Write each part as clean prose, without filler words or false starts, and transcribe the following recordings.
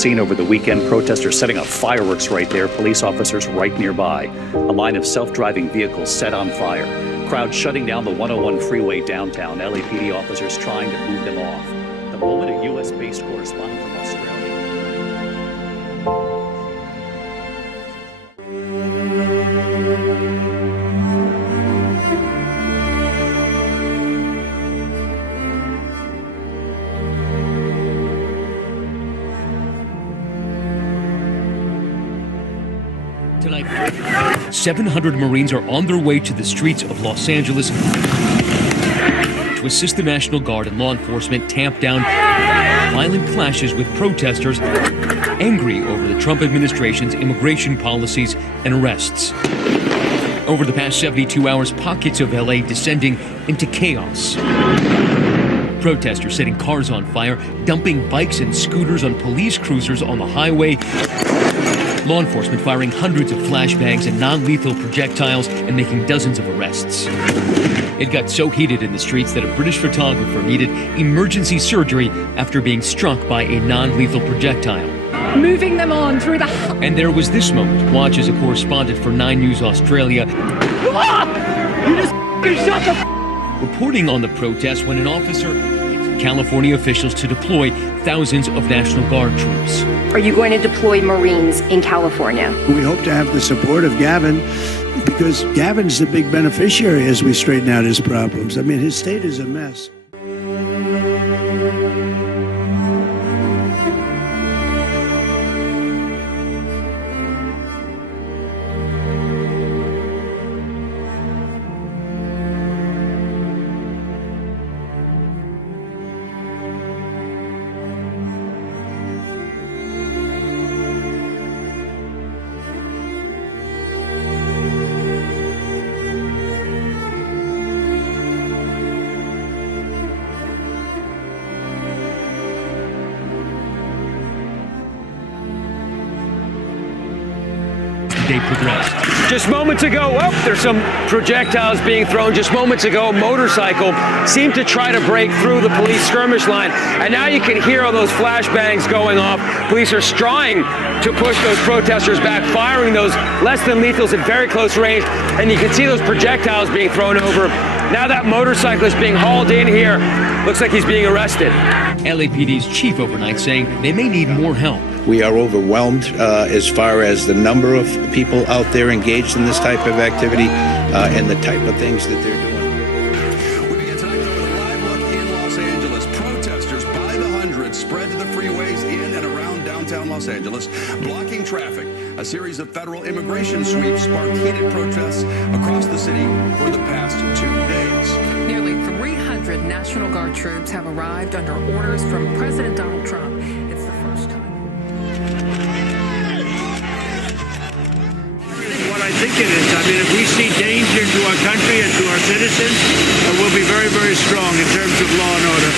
scene over the weekend. Protesters setting off fireworks right there. Police officers right nearby. A line of self-driving vehicles set on fire. Crowd shutting down the 101 freeway downtown. LAPD officers trying to move them off. The moment a U.S.-based correspondent from Australia. Tonight, 700 Marines are on their way to the streets of Los Angeles to assist the National Guard and law enforcement tamp down violent clashes with protesters angry over the Trump administration's immigration policies and arrests. Over the past 72 hours, pockets of LA descending into chaos. Protesters setting cars on fire, dumping bikes and scooters on police cruisers on the highway. Law enforcement firing hundreds of flashbangs and non-lethal projectiles and making dozens of arrests. It got so heated in the streets that a British photographer needed emergency surgery after being struck by a non-lethal projectile. Moving them on through the... And there was this moment. Watch as a correspondent for 9 News Australia reporting on the protest when an officer hit California officials to deploy thousands of National Guard troops. Are you going to deploy Marines in California? We hope to have the support of Gavin, because Gavin's the big beneficiary as we straighten out his problems. I mean, his state is a mess. Day progressed. Just moments ago, there's some projectiles being thrown. Just moments ago, a motorcycle seemed to try to break through the police skirmish line. And now you can hear all those flashbangs going off. Police are trying to push those protesters back, firing those less than lethals at very close range. And you can see those projectiles being thrown over. Now that motorcyclist being hauled in here, looks like he's being arrested. LAPD's chief overnight saying they may need more help. We are overwhelmed as far as the number of people out there engaged in this type of activity and the type of things that they're doing. We begin tonight with a live look in Los Angeles. Protesters by the hundreds spread to the freeways in and around downtown Los Angeles, blocking traffic. A series of federal immigration sweeps sparked heated protests across the city for the past 2 days. Nearly 300 National Guard troops have arrived under orders from President Donald Trump. It's the first time. What I think it is, I mean, if we see danger to our country and to our citizens, we'll be very, very strong in terms of law and order.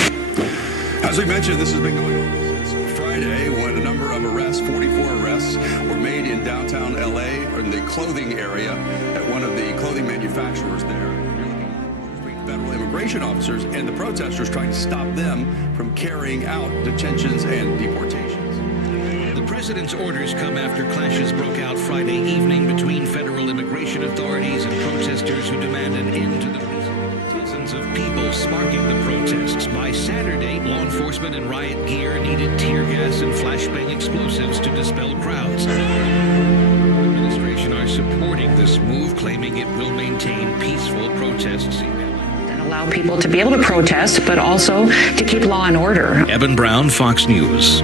As we mentioned, this has been going on since Friday when a number of arrests, 44 arrests, were made in downtown LA or in the clothing area at one of the clothing manufacturers there. You're looking at between federal immigration officers and the protesters trying to stop them from carrying out detentions and deportations. The president's orders come after clashes broke out Friday evening between federal immigration authorities and protesters who demand an end to the prison. Dozens of people sparking the protests. By Saturday, law enforcement and riot gear needed tear gas and flashbang explosives to dispel crowds. The administration are supporting this move, claiming it will maintain peaceful protests in LA. And allow people to be able to protest, but also to keep law and order. Evan Brown, Fox News.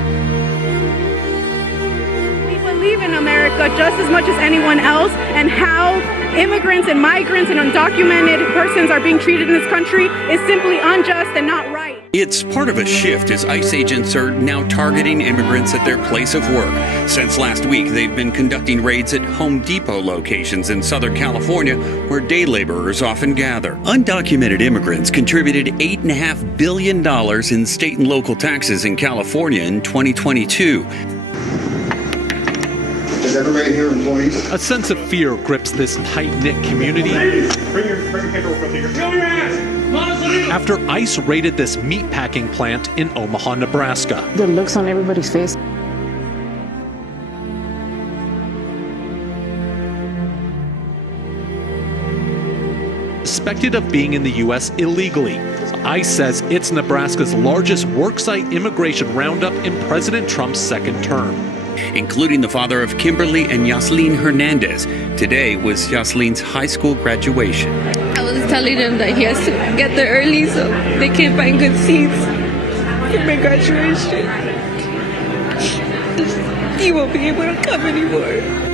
Believe in America just as much as anyone else, and how immigrants and migrants and undocumented persons are being treated in this country is simply unjust and not right. It's part of a shift as ICE agents are now targeting immigrants at their place of work. Since last week, they've been conducting raids at Home Depot locations in Southern California, where day laborers often gather. Undocumented immigrants contributed $8.5 billion in state and local taxes in California in 2022. Is everybody here employees? A sense of fear grips this tight-knit community. Ladies, bring your paperwork with you. Fill your ass! After ICE raided this meatpacking plant in Omaha, Nebraska. The looks on everybody's face. suspected of being in the U.S. illegally. ICE says it's Nebraska's largest worksite immigration roundup in President Trump's second term. Including the father of Kimberly and Yaslin Hernandez. Today was Yaslin's high school graduation. I was telling him that he has to get there early so they can find good seats for my graduation. He won't be able to come anymore.